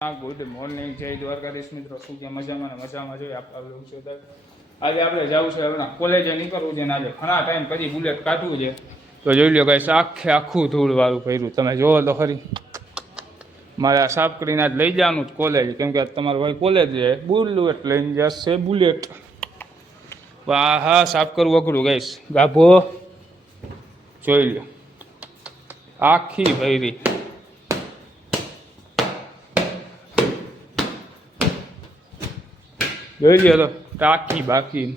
Good morning, જય દ્વારકાધીશ મિત્રો. શું કે મજામાં જોઈએ આપણા લોકો છે. આજે આપણે જવું છે હમણાં કોલેજે નીકળવું છે ને આજે ઘણા ટાઈમ પછી બુલેટ કાઢવું છે. તો જોઈ લો ગાઈસ, આખું ધૂળવાળું કર્યું. તમે જોવો તો ખરી. મારે આ સાફ કરીને આજ લઈ જવાનું જ કોલેજ, કેમ કે તમારો ભાઈ કોલેજ છે. બુલેટ લઈને જશે બુલેટ. હા, સાફ કરવું અઘરું ગાઈસ. ગાભો જોઈ લો, આખી ભૈરી. જોઈ લો તો ટાંકી બાકી.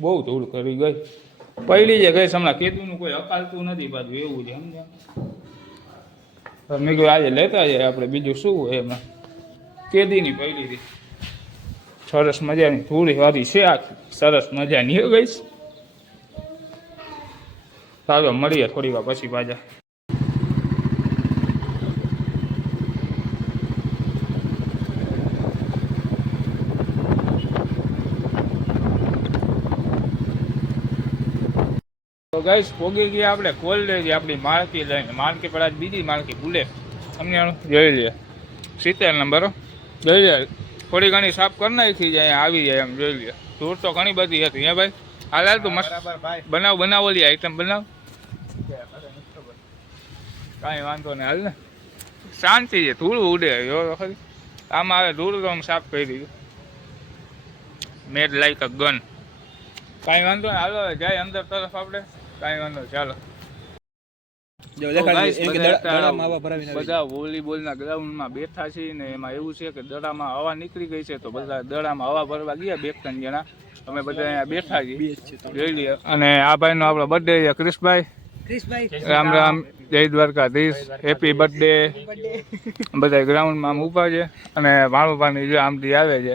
બહુ ધૂળ કરી ગઈ. પડી છે ગઈ હમણાં. કેતુનું કોઈ અકાલતું નથી પાછું, એવું છે સમજ્યા. મેં કહ્યું આજે લેતા જાય આપણે, બીજું શું હોય એમાં. કેદીની પડી હતી, સરસ મજાની થોડી વારી છે. આ સરસ મજાની ગઈશ. ચાલો મળીએ થોડી વાર પછી પાછા. તો ગાઈસ પોગી ગયા આપણે કોલેજ. આપણી માળકી લઈને, માળકી પર આજ બીજી માળકી બુલેટ અમને જોઈ લે. 70 નંબર જોઈ લે. થોડી ઘણી સાફ કરી નાખી જાય, આવી જાય એમ જોઈ લે. ધૂળ તો ઘણી બધી હતી હે ભાઈ. હાલ તું મસ્ત બનાવ ઓલી આઈટમ બનાવ. કાંઈ વાંધો નહીં, હાલ ને શાંતિ છે. ધૂળ ઉડે જો ખરી. આમાં આવે ધૂળ તો આમ સાફ કરી દીધું. મેડ લાઈક અ ગન. કાંઈ વાંધો નહીં, હાલો જાય અંદર તરફ આપણે. કાંઈ વાંધો, ચાલો. બધા વોલીબોલના ગ્રાઉન્ડમાં બેઠા છે ને એમાં એવું છે કે દડામાં હવા નીકળી ગઈ છે, તો બધા દડામાં હવા ભરવા ગયા 2-3 જણા. અમે બધા અહીંયા બેઠા છીએ, જોઈ લઈએ. અને આ ભાઈનો આપણો બર્થડે છે, ક્રિશભાઈ. રામ રામ, જય દ્વારકાધીશ, હેપી બર્થડે. બધા ગ્રાઉન્ડમાં આમ ઊભા છે અને ભાણુભાની જો આમથી આવે છે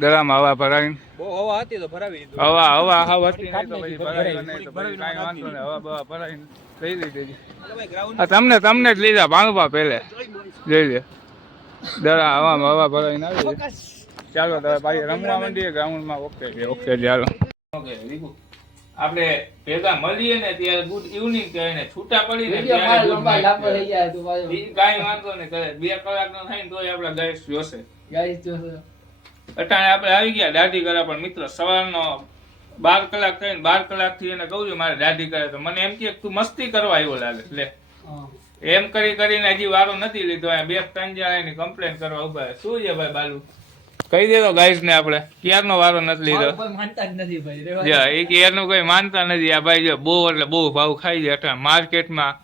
દડામાં હવા ભરાવીને. હવા હતી તમને જ લીધા ભાણુભા પહેલે. જોઈ લે, દડા હવામાં હવા ભરાવીને આવી. ચાલો તમે ભાઈ રમવા માંડીએ ગ્રાઉન્ડમાં. ઓકે ચાલો. આપણે ભેગા મળીએ ને ત્યારે ગુડ ઇવનિંગ કહે ને, છૂટા પડીને કાંઈ વાંધો નહીં કરે. 2 કલાકનો થાય ને તોય આપણે ગાઈસ જોશે. અટાણે આપણે આવી ગયા દાઢી કરવા. પણ મિત્રો સવારનો 12 કલાક થઈને 12 કલાકથી એને કહું છું મારે દાઢી કરે, તો મને એમ કે તું મસ્તી કરવા આવ્યો લાગે. લે એમ કરીને હજી વારો નથી લીધો. 2-3 જણા એની કમ્પ્લેન કરવા ઉભા. શું છે ભાઈ બાલુ, કહી દે તો ગાઈસ ને આપણે ક્યારનો વારો નથી લીધો. એ ક્યારનું કોઈ માનતા નથી. આ ભાઈ જો બહુ એટલે બહુ ભાવ ખાઈ જાય. અટાણે માર્કેટમાં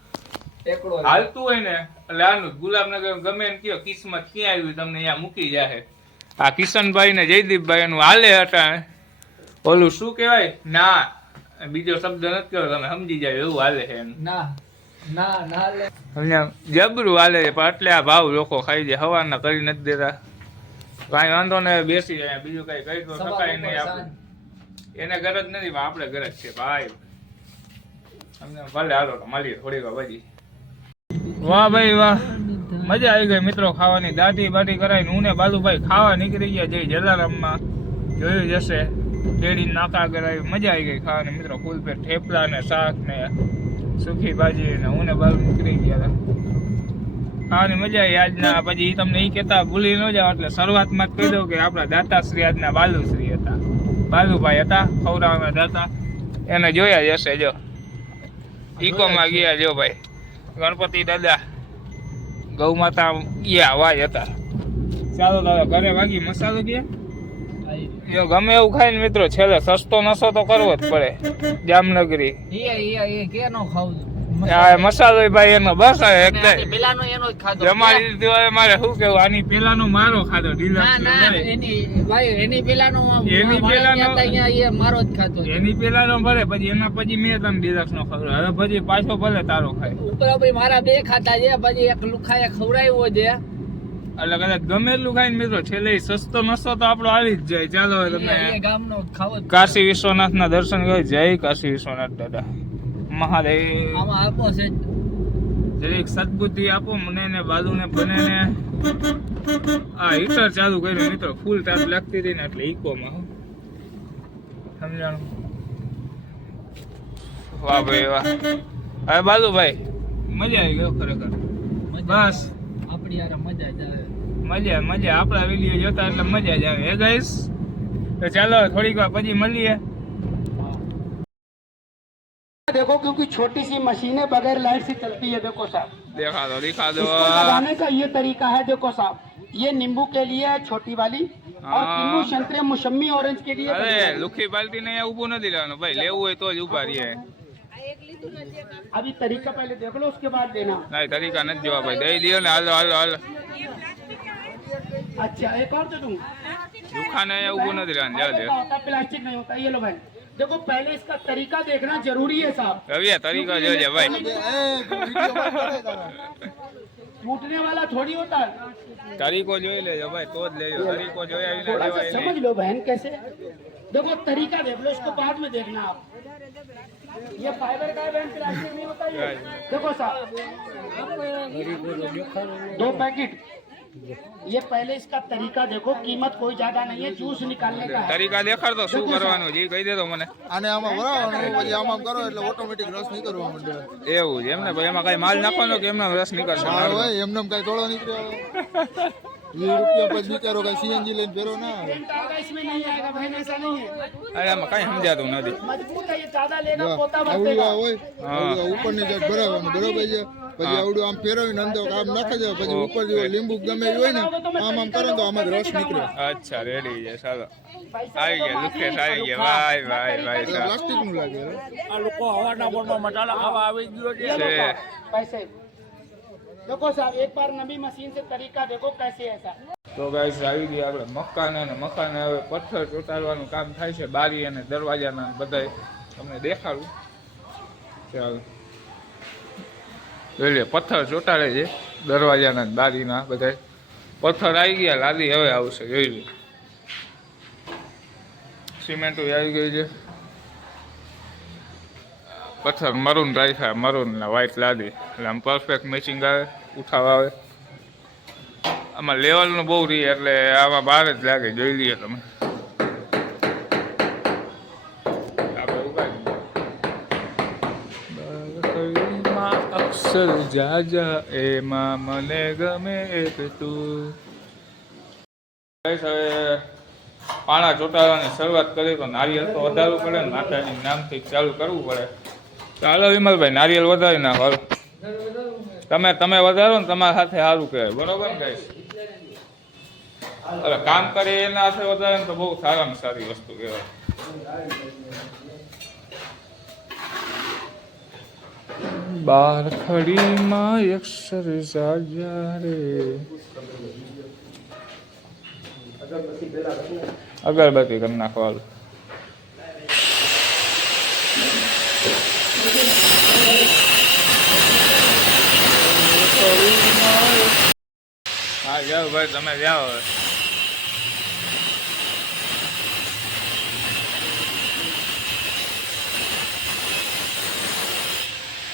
હાલતું હોય ને એટલે આનું ગુલાબનગર ગમે એમ કયો કિસ્મત ક્યાં આવ્યું તમને અહીંયા મૂકી જાય. આ કિશનભાઈ ને જયદીપભાઈ એનું હાલે અટાણે. ઓલું શું કહેવાય, ના બીજો શબ્દ નથી કહેવો, તમે સમજી જાય એવું હાલે છે એનું. જબરું હાલે છે, પણ એટલે આ ભાવ લોકો ખાઈ જાય. હવાના કરી નથી દેતા. કાંઈ વાંધો ને, બેસી જાય. બીજું કઈ કહી તો શકાય નહીં. આપણે એને ગરજ નથી, પણ આપણે ગરજ છે ભાઈ. ભલે હાલો તો મળીએ થોડી વાર પછી. વાહ ભાઈ વાહ, મજા આવી ગઈ મિત્રો ખાવાની. દાઢી બાઢી કરાવીને હું ને બાલુભાઈ ખાવા નીકળી ગયા. જઈ જલારામમાં જોયું જશે. કેડી નાકા કરાવી, મજા આવી ગઈ ખાવાની મિત્રો. ફૂલ પેટ થેપલા ને શાક ને સુખી ભાજી ને હું ને બાલુ નીકળી ગયા ખાવાની. મજા આવી આજના. પછી તમને એ કહેતા ભૂલી ન જાવ એટલે શરૂઆતમાં જ કહી દઉં કે આપણા દાતાશ્રી આજના બાલુશ્રી હતા. બાલુભાઈ હતા ખવડાવવાના દાતા. એને જોયા જશે. જો ઇકોમાં ગયા. જો ભાઈ ગણપતિ દાદા ગૌ માતા ગયા વાય હતા. ચાલો તો ઘરે વાગી મસાલો કે જો ગમે એવું ખાય ને મિત્રો, છેલ્લે સસ્તો નસો તો કરવો જ પડે. જામનગરી મસાલો ભાઈ એનો બસ જમાડી દીધો. મારે શું કેવું, આની પેલાનો મારો ખાધો એની પેલાનો ભલે, પછી એના પછી મેં તને ડિલક્સ નો ખબર. હવે પછી પાછો ભલે તારો ખાય. મારા 2 ખાતા છે, પછી એક લુખાએ ખવડાવ્યો છે. એટલે કદાચ ગમે એટલું ખાઈને મિત્રો છેલ્લે સસ્તો નસો તો આપણો આવી જ જાય. ચાલો તમે કાશી વિશ્વનાથ ના દર્શન કરો. જય કાશી વિશ્વનાથ દાદા મહાદેવ. જરીક સદબુદ્ધિ આપો મને ને બાલુને બંનેને. આ હીટર ચાલુ કર્યું મિત્રો, ફૂલ તાપ લાગતી હતી ને એટલે ઇકોમાં હો. સમજાણું? વાહ ભાઈ વાહ. હવે બાલુભાઈ મજા આવી ગયો ખરેખર. બસ આપણી યાર મજા જ આવે. મજા આપણા વિડીયો જોતા એટલે મજા જ આવે. હે ગાઈસ, તો ચાલો થોડીક વાર પછી મળીએ. देखो क्योंकि छोटी सी मशीनें बगैर लाइट से चलती है। देखो साहब, दिखा दो इसको लगाने का ये तरीका है। देखो साहब, ये नींबू के लिए है छोटी वाली, और किन्नू संतरे मौसमी ऑरेंज के लिए અરે લુખી બાલ્ટી ને ઊભું નથી રહેવાનું ભાઈ, લેવું હોય તો જ ઊભા રહીએ. अभी तरीका पहले देख लो, उसके बाद देना। નહીં તરીકા નથી જોવા ભાઈ, દઈ દો ને. હાલો હાલો હાલો. अच्छा, एक और दे दूं। દુખાને અહીંયા ઊભું નથી રહેવાનું. જા દે होता प्लास्टिक नहीं होता। ये लो भाई, देखो पहले इसका तरीका देखना जरूरी है साहब। રવિ તરીકા જોજે ભાઈ. टूटने वाला थोड़ी होता है। તરીકો જોઈ લેજો ભાઈ, તો જ લેજો. તરીકો જોયા વિના थोड़ा सा લેવાય समझ નહીં. लो बहन कैसे। देखो तरीका देख लो, इसको बाद में देखना आप। ये फाइबर का है बहन, प्लास्टिक नहीं होता ये। देखो साहब, 2 पैकेट। ये पहले इसका तरीका देखो, कीमत कोई ज्यादा नहीं है, जूस निकालने का है। તરીકા દેખાડતો શું કરવાનું છે ઈ કહી દેતો મને. આને આમાં ભરાવવાનું, પછી આમાં કરો એટલે ઓટોમેટિક રસ નીકળવા માંડે. એવું છે એમ ને ભાઈ? એમાં કઈ માલ નાખવાનો કે એમનો રસ નીકળશે? હા હોય, એમને કઈ તોડો નીકળ્યો 20 રૂપિયા પછી નીકળો, કઈ સીએનજી લઈને ફેરો ના આવે. इसमें नहीं आएगा बहन, ऐसा नहीं है। અરે આમાં કઈ સમજાતું નથી. मजबूत है ये, ज्यादा लेना पोता मत આવડું देगा। આ હોય, આવડું આ ઉપરની સાઈડ ભરાવાનું બરોબર છે. પછી આવડું આમ ફેરવીને અંદર આમ નાખી દેવા, પછી ઉપર જેવો લીંબુ ગમે એ હોય ને આમ કરો તો આમાં રસ નીકળે. અચ્છા રેડી છે. ચાલો આવી ગયા લુકેશ આવી ગયા. ભાઈ ભાઈ ભાઈ સાહેબ પ્લાસ્ટિક નું લાગે. આ લોકો હવાના પોરમાં મસાલા ખાવા આવી ગયો છે. ये लो છે. साहब, पैसे देखो साहब, एक बार नवी मशीन से तरीका देखो कैसे है ऐसा। તો ગાઈસ આવી ગયા આપણે મકાને, અને મકાને હવે પથ્થર ચોટાડવાનું કામ થાય છે. બારી અને દરવાજાના બધાય તમને દેખાડું. ચાલો જોઈ લે, પથ્થર ચોટાડે છે દરવાજાના ને બારીના બધાય. પથ્થર આવી ગયા, લાદી હવે આવશે. જોઈ લે, સિમેન્ટ આવી ગઈ છે. પથ્થર મરૂન રાખ્યા, મરૂન ને વ્હાઈટ લાદી, એટલે આમ પરફેક્ટ મેચિંગ આવે, ઉઠાવ આવે. આમાં લેવલનું બહુ રહી એટલે આમાં બહાર જ લાગે. જોઈ લઈએ તમે. આપણે ઉગાડી અક્ષર જાજા એમાં મને ગમે એક તું. હવે પાણા ચોટાડવાની શરૂઆત કરી તો નારિયેળ તો વધારવું પડે ને, માતાજીના નામથી ચાલુ કરવું પડે. ચાલો વિમલભાઈ નારિયેળ વધારી નાખો. હાલો તમે વધારો ને, તમારા સાથે સારું કહેવાય. બરોબર ને ગાઈસ? અરે કામ કરે એના હાથે વધારે ને તો બહુ સારામાં સારી વસ્તુ કહેવાય. બાર ખડીમાં અક્ષર જાજા રે. અગરબત્તી કરી નાખો. હાલો હા જાઓ ભાઈ, તમે જાઓ હવે.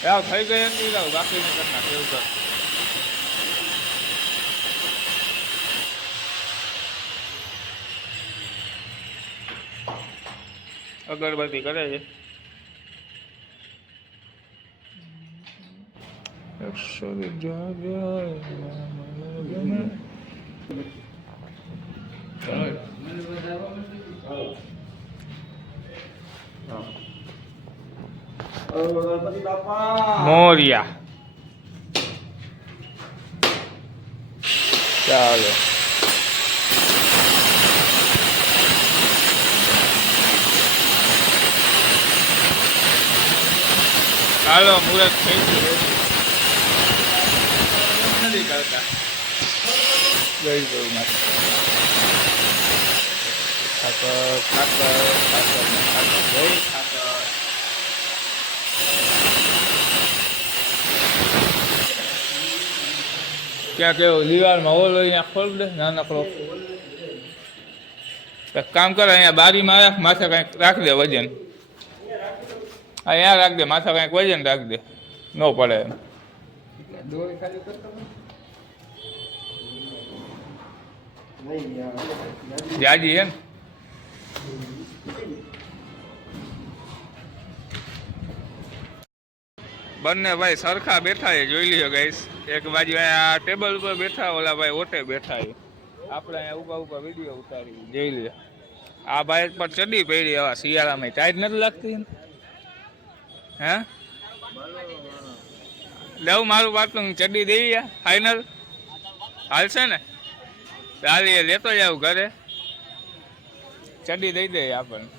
જાઓ થઈ ગઈ એમ જાઓ, બાકી નહીં કરી નાખ. એવું કર. અગરબત્તી કરે છે. અક્ષર જાજા ગમે. મોરિયા ચાલો. ચાલો મુહૂર્ત થઈ ગયું. નથી કરતા. જય ગૌ માતા. ખાતર ખાતર ખાતર ખાતર જય ખાતર. ક્યાં કેવું દિવાલમાં ઓલો અહીંયા ખોલ દે. નાનકડો એક કામ કરે, અહીંયા બારીમાં રાખ, માથે કંઈક રાખ દે વજન. અહીંયા રાખ દે, માથે કંઈક વજન રાખ દે, ન પડે એમ. ડોરી ખાલી કરતો જાજી એમ બંને ભાઈ સરખા બેઠા છે જોઈ લ્યો ગાઈસ એક બાજુ અહીંયા ટેબલ ઉપર બેઠા ઓલા ભાઈ ઓટે બેઠા છે આપણે અહીંયા ઉભા ઉભા વિડીયો ઉતારી જોઈ લ્યો આ ભાઈ પર ચડી પડી હવે શિયાળામાં ટાઈટ નથી લાગતી હે લઉં મારું પાટલું ચડી દઈએ ફાઈનલ હાલશે ને ચાલીએ લેતો જાવ ઘરે ચડી દઈ દે આપણને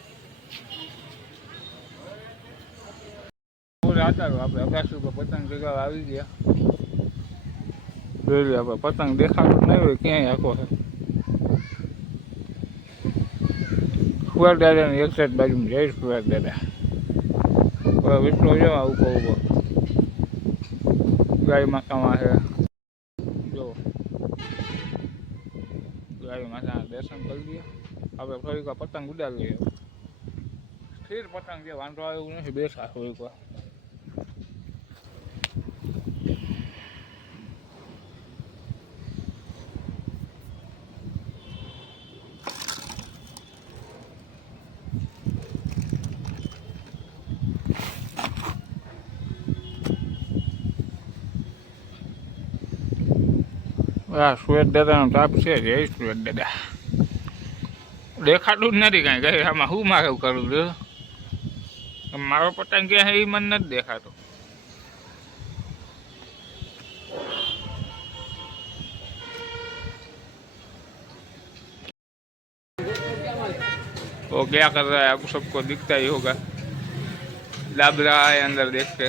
આપણે અગાસી ઉપર પતંગ ચગાવવા આવી ગયા જોઈ લે આપણે પતંગ દેખાતું નહીં હોય ક્યાંય આખો છે કુંવર દાદાની એક સાઈડ બાજુમાં જઈશ કુંવર દાદા વિષ્ણુ જેવા ઉભો ઉભો ગાય માતામાં છે જો ગાય માતાના દર્શન કરી દઈએ આપણે થોડીક વાર પતંગ ઉડાવીએ સ્થિર પતંગ જે વાંધો આવે એવું નથી બેસા થોડીક વાર સુરત દાદાનો તાપ છે જય સુરત દાદા દેખાતું જ નથી કાંઈ કઈ આમાં શું મારે કરું છું મારો પતંગ ક્યાં એ મને નથી દેખાતો वो क्या कर रहा है आपको सबको दिखता ही होगा लाभ रहा है अंदर देख के